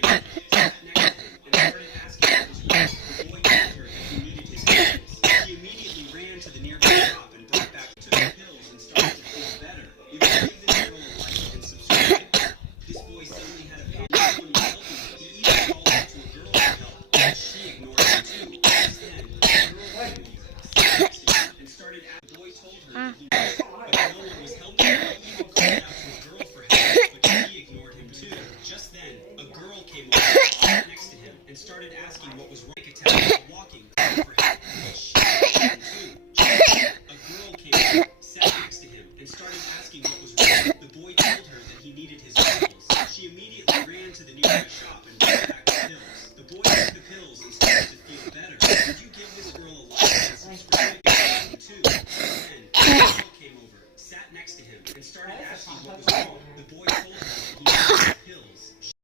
came up, sat next to him, and started asking what was wrong. The boy told her that he needed his pills. She immediately ran to the nearby shop and brought back two pills and started to feel better. It would give this girl a like and subscribe. This boy suddenly had a panic. No one was helping him. He even called out to a girl for help, but she ignored him too. Just then, a girl came over, sat next to him, and started asking. The boy told her that he but no one was helping him. He even called out to a girl for help, but she ignored him too. Just then, a girl came over, sat next to him, and started asking what was wrong. Attack walking for help, but she ignored him too. Just then, a girl came over, sat next to him, and started asking what was wrong. The boy told her that he needed his pills. She immediately ran to the nearby shop and brought back the pills. The boy took the pills and started to feel better. Would you